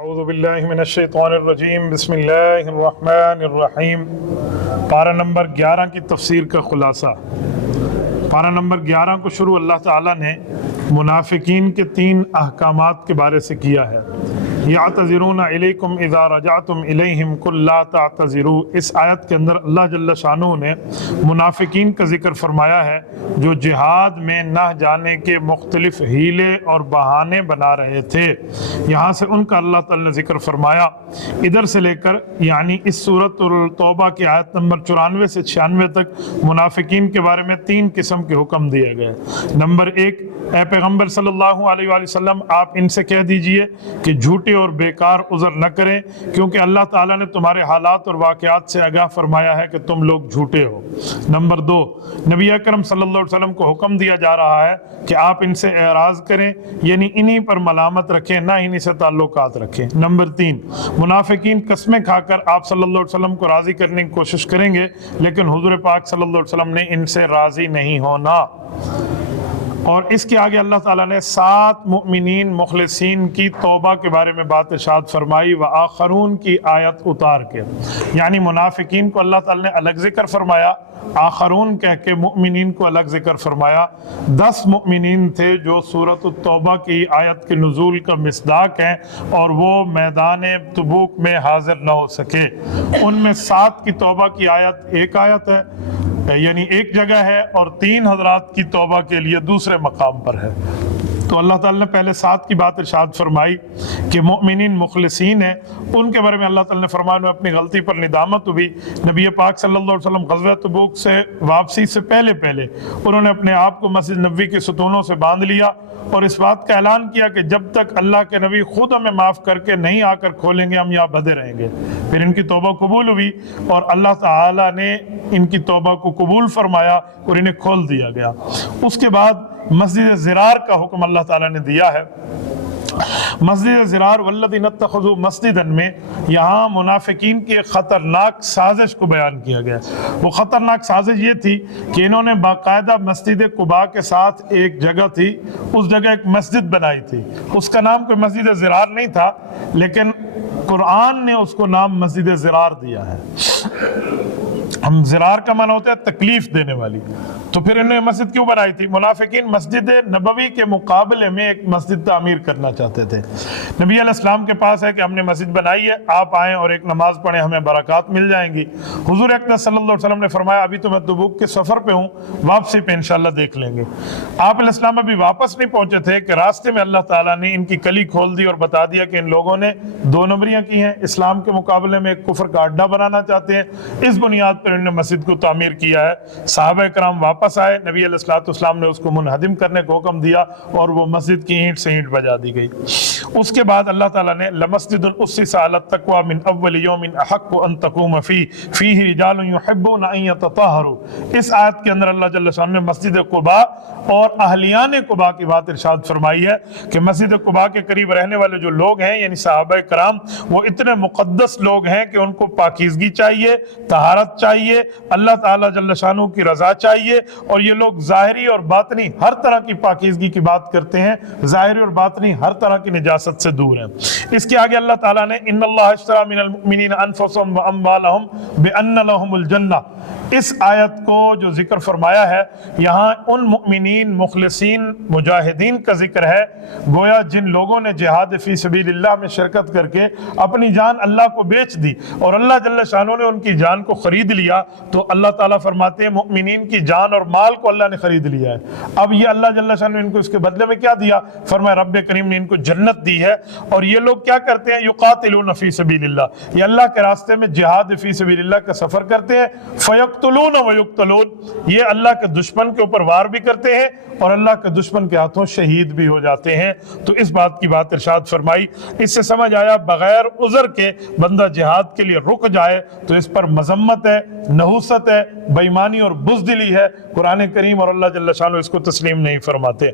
اعوذ باللہ من الشیطان الرجیم بسم اللہ الرحمن الرحیم۔ پارہ نمبر 11 کی تفسیر کا خلاصہ۔ پارہ نمبر 11 کو شروع اللہ تعالیٰ نے منافقین کے 3 احکامات کے بارے سے کیا ہے۔ یعتذرون الیکم اذا رجعتم الیہم قل لا تعتذروا۔ اس آیت کے اندر اللہ جل شانہ نے منافقین کا ذکر فرمایا ہے جو جہاد میں نہ جانے کے مختلف ہیلے اور بہانے بنا رہے تھے۔ یہاں سے ان کا اللہ تعالی نے ذکر فرمایا۔ ادھر سے لے کر یعنی اس سورۃ التوبہ کی آیت نمبر 94 سے 96 تک منافقین کے بارے میں 3 قسم کے حکم دیے گئے۔ نمبر 1، اے پیغمبر صلی اللہ علیہ وآلہ وسلم آپ ان سے کہہ دیجئے کہ جھوٹے اور بیکار عذر نہ کریں، کیونکہ اللہ تعالیٰ نے تمہارے حالات اور واقعات سے آگاہ فرمایا ہے کہ تم لوگ جھوٹے ہو۔ نمبر 2، نبی اکرم صلی اللہ علیہ وسلم کو حکم دیا جا رہا ہے کہ آپ ان سے اعراض کریں، یعنی انہی پر ملامت رکھیں، نہ انہی سے تعلقات رکھیں۔ نمبر 3، منافقین قسمیں کھا کر آپ صلی اللہ علیہ وسلم کو راضی کرنے کی کوشش کریں گے، لیکن حضور پاک صلی اللہ علیہ وسلم نے ان سے راضی نہیں ہونا۔ اور اس کے آگے اللہ تعالیٰ نے 7 مؤمنین مخلصین کی توبہ کے بارے میں بات ارشاد فرمائی وآخرون کی آیت اتار کے، یعنی منافقین کو اللہ تعالیٰ نے الگ ذکر فرمایا، آخرون کہہ کے مؤمنین کو الگ ذکر فرمایا۔ 10 مؤمنین تھے جو سورۃ التوبہ کی آیت کے نزول کا مصداق ہیں اور وہ میدان تبوک میں حاضر نہ ہو سکے۔ ان میں 7 کی توبہ کی آیت ایک آیت ہے، یعنی ایک جگہ ہے، اور 3 حضرات کی توبہ کے لیے دوسرے مقام پر ہے۔ تو اللہ تعالیٰ نے پہلے 7 کی بات ارشاد فرمائی کہ مؤمنین مخلصین ہیں، ان کے بارے میں اللہ تعالیٰ نے فرمایا انہیں اپنی غلطی پر ندامت ہوئی۔ نبی پاک صلی اللہ علیہ وسلم غزوہ تبوک سے واپسی سے پہلے انہوں نے اپنے آپ کو مسجد نبوی کے ستونوں سے باندھ لیا اور اس بات کا اعلان کیا کہ جب تک اللہ کے نبی خود ہمیں معاف کر کے نہیں آ کر کھولیں گے ہم یہاں بدے رہیں گے۔ پھر ان کی توبہ قبول ہوئی اور اللہ تعالیٰ نے ان کی توبہ کو قبول فرمایا اور انہیں کھول دیا گیا۔ اس کے بعد مسجد زرار کا حکم اللہ تعالیٰ نے دیا ہے۔ مسجد زرار والذین اتخذوا مسجدا میں یہاں منافقین کی ایک خطرناک سازش کو بیان کیا گیا۔ وہ خطرناک سازش یہ تھی کہ انہوں نے باقاعدہ مسجد قباء کے ساتھ ایک جگہ تھی، اس جگہ ایک مسجد بنائی تھی۔ اس کا نام کوئی مسجد زرار نہیں تھا، لیکن قرآن نے اس کو نام مسجد زرار دیا ہے۔ ہم زرار کا معنی ہوتا ہے تکلیف دینے والی، تو پھر انہوں نے مسجد کیوں بنائی تھی؟ منافقین مسجد نبوی کے مقابلے میں ایک مسجد تعمیر کرنا چاہتے تھے۔ نبی علیہ السلام کے پاس ہے کہ ہم نے مسجد بنائی ہے، آپ آئیں اور ایک نماز پڑھیں، ہمیں برکات مل جائیں گی۔ حضور اقدس صلی اللہ علیہ وسلم نے فرمایا ابھی تو میں تبوک کے سفر پہ ہوں، واپسی پہ انشاءاللہ دیکھ لیں گے۔ آپ علیہ السلام ابھی واپس نہیں پہنچے تھے کہ راستے میں اللہ تعالیٰ نے ان کی کلی کھول دی اور بتا دیا کہ ان لوگوں نے 2 نمبریاں کی ہیں، اسلام کے مقابلے میں ایک کفر کا اڈا بنانا چاہتے ہیں۔ اس بنیاد پر انہوں نے مسجد کو تعمیر کیا ہے۔ صحابہ کرام واپس آئے، نبی علیہ السلام نے اس کو منہدم کرنے کو حکم دیا اور وہ مسجد کی اینٹ سے اینٹ بجا دی گئی۔ اس کے بعد اللہ تعالیٰ نے لمسجد اسس علی التقوی من اول یوم احق ان تقوم فیہ رجال یحبون ان یتطہروا۔ اس آیت کے اندر اللہ جل شانہ نے مسجد قباء اور اہلیان قباء کی بات ارشاد فرمائی ہے کہ مسجد قباء کے قریب رہنے والے جو لوگ ہیں یعنی صحابہ کرام، وہ اتنے مقدس لوگ ہیں کہ ان کو پاکیزگی چاہیے، طہارت چاہیے، اللہ تعالیٰ جل شانہ کی رضا چاہیے، اور یہ لوگ ظاہری اور باطنی ہر طرح کی پاکیزگی کی بات کرتے ہیں، ظاہری اور باطنی ہر طرح کی نجاست سے دور ہیں۔ اس کے آگے اللہ تعالیٰ نے ان اللہ اشتری من المؤمنین انفسهم واموالهم بان لهم الجنہ، اس آیت کو جو ذکر فرمایا ہے یہاں ان مؤمنین مخلصین مجاہدین کا ذکر ہے، گویا جن لوگوں نے جہاد فی سبیل اللہ میں شرکت کر کے اپنی جان اللہ کو بیچ دی اور اللہ جل شانہ نے ان کی جان کو خرید لیا، تو اللہ تعالیٰ فرماتے ہیں مؤمنین کی جان اور مال کو اللہ نے خرید لیا ہے۔ اب یہ اللہ جل شانہ نے ان کو اس کے بدلے میں کیا دیا؟ فرمایا رب کریم نے ان کو جنت دی ہے، اور یہ لوگ کیا کرتے ہیں؟ یقاتلون فی سبیل اللہ، یہ اللہ کے راستے میں جہاد فی سبیل اللہ کا سفر کرتے ہیں، فیقتلون ویقتلون، یہ اللہ کے دشمن کے اوپر وار بھی کرتے ہیں اور اللہ کے دشمن کے ہاتھوں شہید بھی ہو جاتے ہیں۔ تو اس بات کی بات ارشاد فرمائی۔ اس سے سمجھ آیا بغیر عذر کے بندہ جہاد کے لیے رک جائے تو اس پر مذمت ہے، نحوست ہے، بے ایمانی اور بزدلی ہے۔ قرآن کریم اور اللہ جل شانہ اس کو تسلیم نہیں فرماتے۔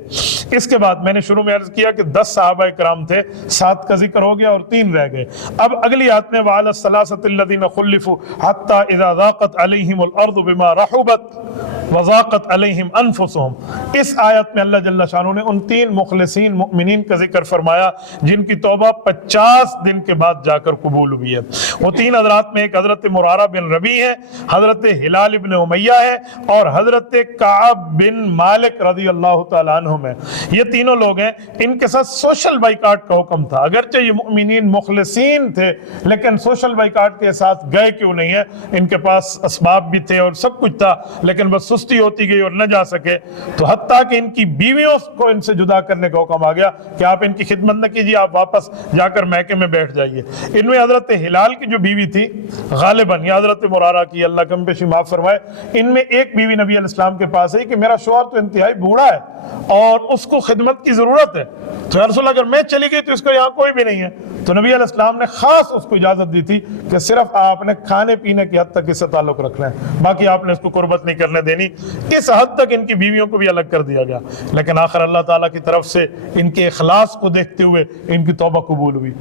اس کے بعد میں نے شروع میں عرض کیا کہ 10 صحابہ کرام تھے، 7 کا ذکر ہو گیا اور 3 رہ گئے۔ اب اگلی آیت میں وَعَلَى الثَّلَاثَةِ الَّذِينَ خُلِّفُوا حَتَّى إِذَا ضَاقَتْ عَلَيْهِمُ الْأَرْضُ بِمَا رَحُبَتْ वज़ाक़त अलैहिम अनफुसुहुम। इस आयत में अल्लाह जल्ल शानु ने उन 3 मुखलिसीन मुमिनीन का जिक्र फरमाया जिनकी तौबा 50 दिन के बाद जाकर कबूल हुई है। वो 3 हजरात में एक हजरत मुरारा बिन रबी है, हजरत हिलाल इब्न उमैया है और हजरत काब बिन मालिक रज़ी अल्लाह तआला अन्हुम है। ये तीनों लोग हैं, इनके साथ सोशल बाइकाट का हुक्म था। अगरचे ये मुमिनीन मुखलिसीन थे लेकिन सोशल बाइकाट के साथ गए क्यों नहीं है? इनके पास असबाब भी थे और सब कुछ था, लेकिन बस सुस्ती होती गई और न जा सके। तो हत्ता कि इनकी बीवियों को इनसे जुदा करने का हुक्म आ गया कि आप इनकी खिदमत न कीजिए, आप वापस जाकर मैके में बैठ जाइए। इनमें हजरत हिलाल की जो बीवी थी गालिबन, या हजरत मुरारा की, अल्लाह कम पेशी माफ फरमाए, इनमें एक बीवी नबी अलैहिस्सलाम के पास है कि मेरा शौहर तो इंतहाई बूढ़ा है और उसको खिदमत की जरूरत है, तो या रसूल अगर मैं चली गई तो इसको यहाँ कोई भी नहीं है। तो नबी अलैहिस्सलाम ने खास उसको इजाजत दी थी कि सिर्फ आपने खाने पीने की हद तक इससे ताल्लुक रखना है, बाकी आपने इसको कुर्बत नहीं करने देनी। इस हद तक इनकी बीवियों को भी अलग कर दिया गया, लेकिन आखिर अल्लाह ताला की तरफ से इनके इखलास को देखते हुए इनकी तौबा कबूल हुई।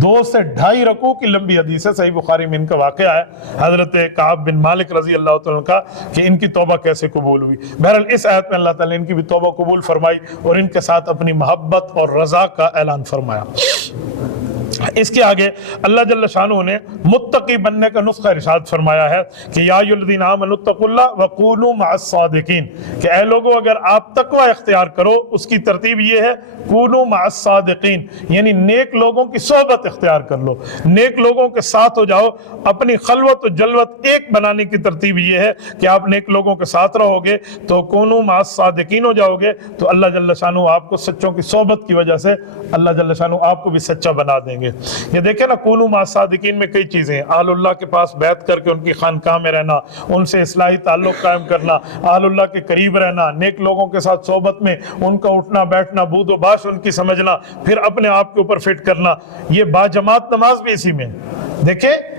2 से 2.5 रकू की लंबी हदीस है, सही बुखारी में इनका वाक़या है हजरत काब बिन मालिक रजी अल्लाह तआला का कि इनकी तौबा कैसे कबूल हुई। बहरहाल इस आयत में अल्लाह ताला ने इनकी भी तौबा कबूल फरमाई और इनके साथ अपनी मोहब्बत और रज़ा का ऐलान फरमाया। इसके आगे अल्लाह जल्ल शानहू ने मुत्तकी बनने का नुस्खा इरशाद फरमाया है कि या अय्युहल्लज़ीना आमनुत्तकुल्लाह वकूनू मअस्सादिकीन, कि ऐ लोगों अगर आप तकवा इख्तियार करो, उसकी तरतीब ये है कूनू मअस्सादिकीन, यानी नेक लोगों की सोहबत इख्तियार कर लो, नेक लोगों के साथ हो जाओ। अपनी खलवत और जलवत एक बनाने की तरतीब ये है कि आप नेक लोगों के साथ रहोगे तो कूनू मअस्सादिकीन हो जाओगे, तो अल्लाह जल्ल शानहू आपको सच्चों की सोहबत की वजह से अल्लाह जल्ल शानहू आपको भी सच्चा बना देंगे। ये देखें ना, कूनू मअस्सादिकीन में कई चीज़ें हैं। आलुल्लाह के पास बैत करके उनकी खानकाह में रहना, उनसे इस्लाही ताल्लुक कायम करना, आलुल्लाह के करीब रहना, नेक लोगों के साथ सोहबत में उनका उठना बैठना, बूदो बाश उनकी समझना, फिर अपने आप के ऊपर फिट करना, ये बाजमात नमाज भी इसी में। देखें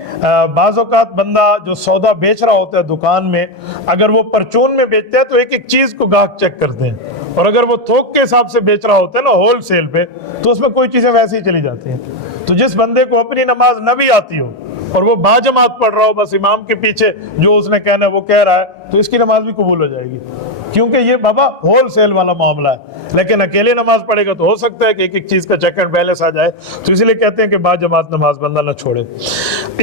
बाज़ औक़ात बंदा जो सौदा बेच रहा होता है दुकान में, अगर वो परचून में बेचता है तो एक एक चीज़ को गाहक चेक करते हैं, और अगर वो थोक के हिसाब से बेच रहा होता है ना, होल सेल पे, तो उसमें कोई चीज़ें वैसे ही चली जाती हैं। तो जिस बंदे को अपनी नमाज न भी आती हो और वो बाजमात पढ़ रहा हो, बस इमाम के पीछे जो उसने कहना है वो कह रहा है, तो इसकी नमाज भी कबूल हो जाएगी, क्योंकि ये बाबा होल सेल वाला मामला है। लेकिन अकेले नमाज पढ़ेगा तो हो सकता है कि एक एक चीज़ का चेक एंड बैलेंस आ जाए, तो इसलिए कहते हैं कि बाजमात नमाज बंदा न छोड़े।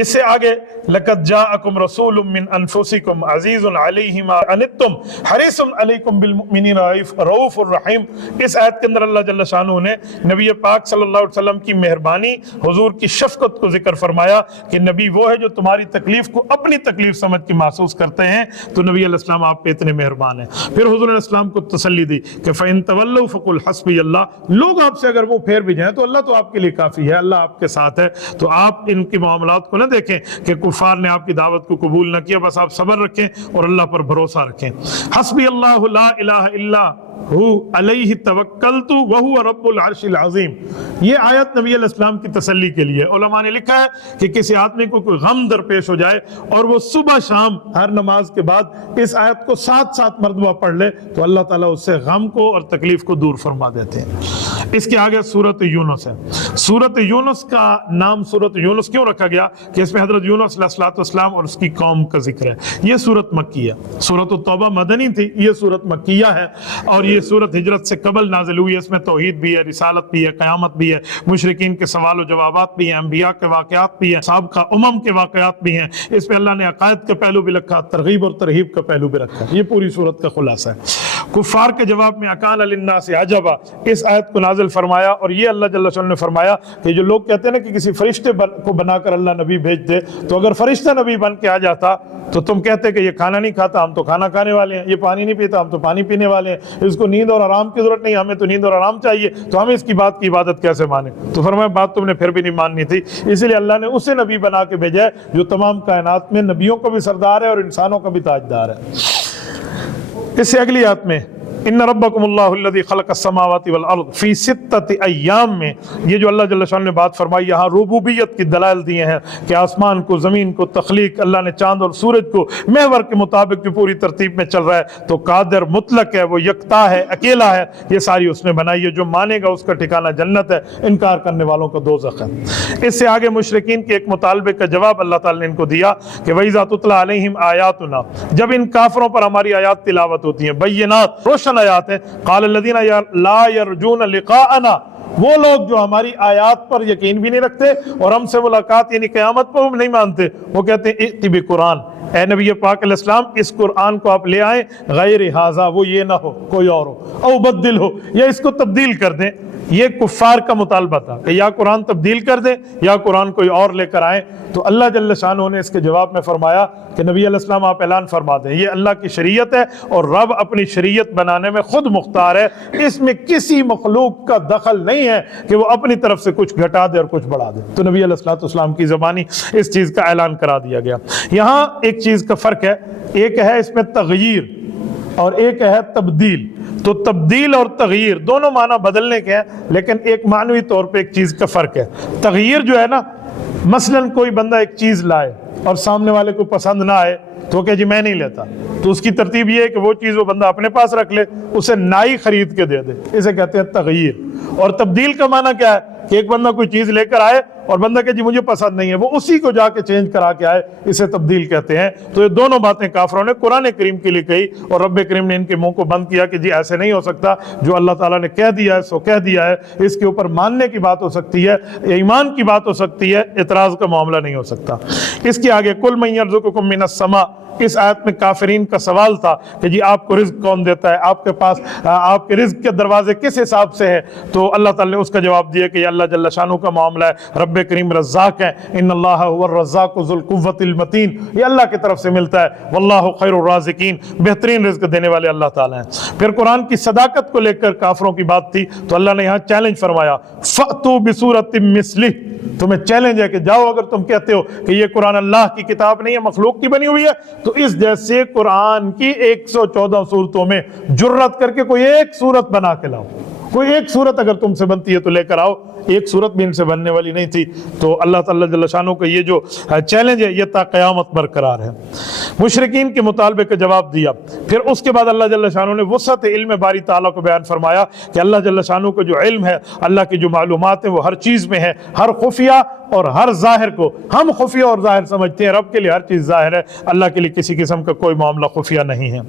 इससे आगे लक़द जाअकुम रसूलुम मिन अनफुसिकुम अज़ीज़ुन अलैहि मा अनित्तुम हरीसुन अलैकुम बिल मुमिनीना रऊफ़ुर रहीम। इस आयत के अंदर अल्लाह जल्ल शानहू ने नबी पाक सल्लल्लाहु अलैहि वसल्लम की मेहरबानी, हुजूर की शफ़क़त को जिक्र फरमाया कि नबी वो है जो तुम्हारी तकलीफ को अपनी तकलीफ समझ के महसूस करते हैं, तो नबी अलैहिस्सलाम आप पे इतने मेहरबान हैं। फिर हुजूर अलैहिस्सलाम को तसल्ली दी कि फ़इन तवल्लू फ़कुल हस्बी अल्लाह, लोग आपसे अगर वो फेर भी जाएं तो अल्लाह तो आपके लिए काफ़ी है, अल्लाह आपके साथ है। तो आप इनके मामलात को ना देखें कि कुफ़ार ने आपकी दावत को कबूल न किया, बस आप सब्र रखें और अल्लाह पर भरोसा रखें। हस्बी अल्लाहु ला इलाहा इल्ला हु अलैहि तवक्कलतु व हुवा रब्बुल अर्शिल अज़ीम। ये आयत नबी अलैहिस्सलाम की तसल्ली के लिए। उलमा ने लिखा है कि किसी आदमी को कोई गम दरपेश हो जाए और वो सुबह शाम हर नमाज के बाद इस आयत को 7-7 मरतबा पढ़ ले, तो अल्लाह ताला उससे गम को और तकलीफ को दूर फरमा देते हैं। इसके आगे सूरत यूनुस है। सूरत यूनुस का नाम सूरत यूनुस क्यों रखा गया? कि इसमें हजरत यूनुस अलैहिस्सलाम और उसकी कौम का जिक्र है। ये सूरत मक्की है। सूरत तौबा मदनी थी, ये सूरत मक्किया है और ये सूरत हिजरत से कबल नाजिल हुई है। इसमें तौहीद भी है, रिसालत भी है, क़यामत भी है, मुशरिकीन के सवाल व जवाबात भी हैं, अंबिया के वाक़यात भी हैं, साबिक़ा उमम के वाक़यात भी हैं। इसमें अल्लाह ने अक़ायद का पहलू भी रखा, तरगीब और तरहीब का पहलू भी रखा। ये पूरी सूरत का खुलासा है। कुफ़ार के जवाब में अकान लिन्नासि अजबा, इस आयत को नाजिल फरमाया और ये अल्लाह जल्ल शानहू ने फरमाया कि जो लोग कहते हैं ना कि किसी फरिश्ते को बनाकर अल्लाह नबी भेज दे, तो अगर फरिश्ता नबी बन के आ जाता तो तुम कहते कि ये खाना नहीं खाता, हम तो खाना खाने वाले हैं, ये पानी नहीं पीता, हम तो पानी पीने वाले हैं, इसको नींद और आराम की जरूरत नहीं, हमें तो नींद और आराम चाहिए, तो हमें इसकी बात की इबादत कैसे माने? तो फरमाया बात तुमने फिर भी नहीं माननी थी, इसलिए अल्लाह ने उसे नबी बना के भेजा है जो तमाम कायनात में नबियों का भी सरदार है और इंसानों का भी ताजदार है। इससे अगली आयत में इन रब्बकुमुल्लाहुल्लज़ी खलक़स्समावाति वल अर्द फ़ी सित्तति अय्याम में ये जो अल्लाह जल्ल शान ने बात फरमाई, यहाँ रुबूबियत की दलाइल दिए हैं कि आसमान को, ज़मीन को तख्लीक, अल्लाह ने चांद और सूरज को महवर के मुताबिक जो पूरी तरतीब में चल रहा है, तो कादिर मुतलक है, वो यकता है, अकेला है, ये सारी उसने बनाई है। जो मानेगा उसका ठिकाना जन्नत है, इनकार करने वालों का दोज़ख है। इससे आगे मुशरिकीन के एक मुतालबे का जवाब अल्लाह ताला ने इनको दिया कि वइज़ा तुतला अलैहिम आयातुना, जब इन काफिरों पर हमारी आयात तिलावत होती है, बय्यिनात रोशन आयात है, क़ाल लल्लज़ीना ला यरजून लिक़ाअना, वो लोग जो हमारी आयात पर यकीन भी नहीं रखते और हमसे मुलाकात यानी क़यामत पर भी नहीं मानते, वो कहते हैं इत्ति बि कुरान, ए नबी पाक अलैहिस्सलाम इस कुरान को आप ले आए, गैर हाजा, वो ये ना हो कोई और हो, औ बद्दिल हो, या इसको तब्दील कर दें। ये कुफ़ार का मुतालबा था कि या कुरान तब्दील कर दें या कुरान कोई और लेकर आए। तो अल्लाह जल्ल शानहू ने इसके जवाब में फरमाया कि नबी अलैहिस्सलाम आप ऐलान फरमा दें, ये अल्लाह की शरीयत है और रब अपनी शरीयत बनाने में खुद मुख्तार है, इसमें किसी मखलूक का दखल नहीं है कि वो अपनी तरफ से कुछ घटा दे और कुछ बढ़ा दे। तो नबी अलैहिस्सलाम की ज़बानी इस चीज़ का ऐलान करा दिया गया। यहाँ एक चीज़ का फ़र्क है, एक है इसमें तग़यीर और एक है तब्दील। तो तब्दील और तग़यीर दोनों माना बदलने के हैं, लेकिन एक मानवी तौर पे एक चीज़ का फ़र्क है। तग़यीर जो है ना, मसलन कोई बंदा एक चीज़ लाए और सामने वाले को पसंद ना आए तो कहे जी मैं नहीं लेता, तो उसकी तरतीब ये है कि वो चीज़ वो बंदा अपने पास रख ले, उसे नाई खरीद के दे दे, इसे कहते हैं तग़यीर। और तब्दील का माना क्या है कि एक बंदा कोई चीज़ लेकर आए और बंदा कहे जी मुझे पसंद नहीं है, वो उसी को जाके चेंज करा के आए, इसे तब्दील कहते हैं। तो ये दोनों बातें काफिरों ने कुरान करीम के लिए कही और रब्बे करीम ने इनके मुंह को बंद किया कि जी ऐसे नहीं हो सकता, जो अल्लाह ताला ने कह दिया है सो कह दिया है, इसके ऊपर मानने की बात हो सकती है, ईमान की बात हो सकती है, इतराज़ का मामला नहीं हो सकता। इसके आगे कुल मन यर्ज़ुकुकुम मिनस समा, इस आयत में काफिरीन का सवाल था कि जी आपको रिज़्क़ कौन देता है, आपके पास आपके रिज़्क़ के दरवाजे किस हिसाब से है। तो अल्लाह ताला ने उसका जवाब दिया कि अल्लाह जल्ल शानहू का मामला है, रब्बे करीम रज़्ज़ाक़ है, इन्नल्लाह हुवर रज़्ज़ाक़ु ज़ुल कुव्वतिल मतीन, ये अल्लाह की तरफ से मिलता है, वल्लाहु खैरुर राज़िकीन, बेहतरीन रिज़्क़ देने वाले अल्लाह ताला हैं। फिर कुरान की सदाकत को लेकर काफिरों की बात थी, तो अल्लाह ने यहाँ चैलेंज फरमाया, फ़अतू बिसूरतिम मिस्लिह, तुम्हें चैलेंज है कि जाओ अगर तुम कहते हो कि ये कुरान अल्लाह की किताब नहीं है, मखलूक की बनी हुई है, तो इस जैसे कुरान की 114 सूरतों में जुर्रत करके कोई एक सूरत बना के लाओ, कोई एक सूरत अगर तुमसे बनती है तो लेकर आओ। एक सूरत भी इनसे बनने वाली नहीं थी। तो अल्लाह ताला जल्ल शानहू का ये जो चैलेंज है ये ता क़यामत बरकरार है। मुशरिकीन के मुतालबे का जवाब दिया। फिर उसके बाद अल्लाह जल्ल शानहू ने वुसअत इल्म बारी ताला को बयान फरमाया कि अल्लाह जल्ल शानहू का जो इल्म है, अल्लाह की जो मालूमात है, वो हर चीज़ में है, हर खुफिया और हर ज़ाहिर को। हम खुफिया और ज़ाहिर समझते हैं, रब के लिए हर चीज़ ज़ाहिर है, अल्लाह के लिए किसी किस्म का कोई मामला खुफिया नहीं है।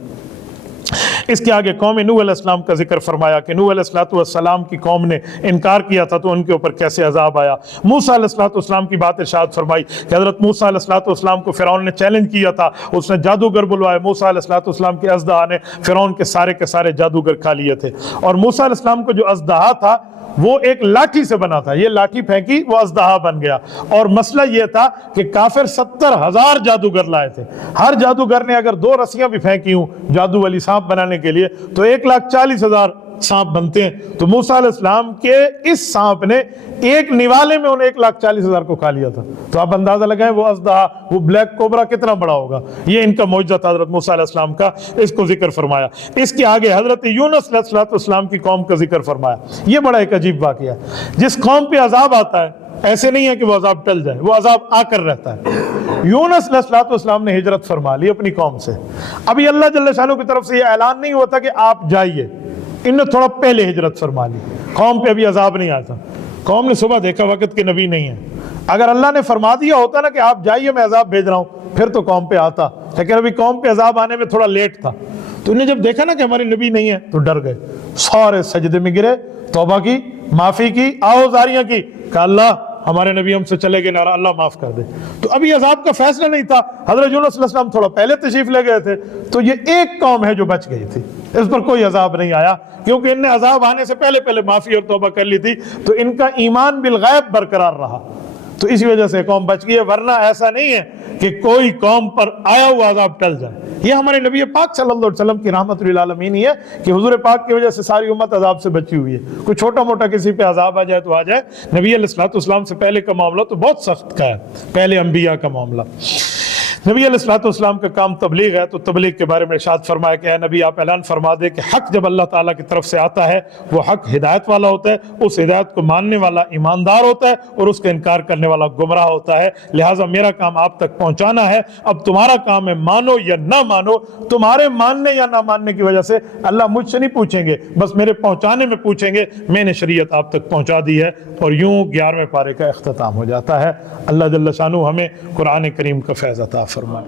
इसके आगे कौम नूह अलैहिस्सलाम का जिक्र फरमाया कि नूह अलैहिस्सलाम की कौम ने इनकार किया था तो उनके ऊपर कैसे अजाब आया। मूसा अलैहिस्सलाम की बात इरशाद फरमाई कि हज़रत मूसा अलैहिस्सलाम को फ़िरौन ने चैलेंज किया था, उसने जादूगर बुलवाए। मूसा अलैहिस्सलाम के अज़दहा ने फ़िरौन के सारे जादूगर खा लिए थे। और मूसा अलैहिस्सलाम को जो अज़दहा था वो एक लाठी से बना था, ये लाठी फेंकी वो अज़दहा बन गया। और मसला ये था कि काफिर 70,000 जादूगर लाए थे, हर जादूगर ने अगर 2 रस्सियां भी फेंकी हूं जादू वाली सांप बनाने के लिए तो 1,40,000 सांप बनते हैं। तो मूसा अलैहिस्सलाम के इस सांप ने एक निवाले में उन्हें 1,40,000 को खा लिया था। तो आप अंदाजा लगाएं वो अज़दहा, वो ब्लैक कोबरा कितना बड़ा होगा। ये इनका मौजज़ा था हज़रत मूसा अलैहिस्सलाम का, इसको जिक्र फरमाया। इसके आगे हज़रत यूनुस अलैहिस्सलाम की कौम का जिक्र फरमाया। ये बड़ा एक अजीब वाक़या है। जिस कौम पे अजाब आता है ऐसे नहीं है कि वो अजाब टल जाए, वो अजाब आकर रहता है। यूनुस अलैहिस्सलाम ने हिजरत फरमा ली अपनी कौम से। अभी अल्लाह जल्ल शानहू की तरफ से ये ऐलान नहीं हुआ था कि आप जाइए, इन्होंने थोड़ा पहले हिजरत फरमा ली, कौम पे अभी अजाब नहीं आया था। कौम ने सुबह देखा वक़्त के नबी नहीं है। अगर अल्लाह ने फरमा दिया होता ना कि आप जाइए मैं अजाब भेज रहा हूँ, फिर तो कौम पे आता, लेकिन अभी कौम पे अजाब आने में थोड़ा लेट था। तो इन्हें जब देखा ना कि हमारे नबी नहीं है तो डर गए, सारे सजदे में गिरे, तौबा की, माफ़ी की, आवाज़ारियाँ की, कहा अल्लाह हमारे नबी हमसे चले गए, नारा अल्लाह माफ़ कर दे। तो अभी अजाब का फैसला नहीं था, हज़रत यूनुस अलैहिस्सलाम थोड़ा पहले तशरीफ़ ले गए थे। तो ये एक कौम है जो बच गई थी, इस पर कोई अजाब नहीं आया क्योंकि इनने अजाब आने से पहले माफ़ी और तौबा कर ली थी। तो इनका ईमान बिल गैब बरकरार रहा, तो इसी वजह से कौम बच गई है। वरना ऐसा नहीं है कि कोई कौम पर आया हुआ अजाब टल जाए। ये हमारे नबी पाक सल्लल्लाहु अलैहि वसल्लम की रहमतुल लिल आलमीन ही है कि हुजूर पाक की वजह से सारी उम्मत अजाब से बची हुई है। कोई छोटा मोटा किसी पे अजाब आ जाए तो आ जाए, नबी अलैहिस्सलाम से पहले का मामला तो बहुत सख्त का है, पहले अंबिया का मामला। نبی علیہ الصلوۃ والسلام کا کام تبلیغ ہے، تو تبلیغ کے بارے میں ارشاد فرمایا کہ اے نبی آپ اعلان فرما دیں کہ حق جب اللہ تعالیٰ کی طرف سے آتا ہے وہ حق ہدایت والا ہوتا ہے، اس ہدایت کو ماننے والا ایماندار ہوتا ہے اور اس کا انکار کرنے والا گمراہ ہوتا ہے، لہٰذا میرا کام آپ تک پہنچانا ہے، اب تمہارا کام ہے مانو یا نہ مانو، تمہارے ماننے یا نہ ماننے کی وجہ سے اللہ مجھ سے نہیں پوچھیں گے، بس میرے پہنچانے میں پوچھیں گے، میں نے شریعت آپ تک پہنچا دی ہے۔ اور یوں 11ویں پارے کا اختتام ہو جاتا ہے۔ اللہ جل شانہ ہمیں قرآن کریم کا فیض عطا فرمائے۔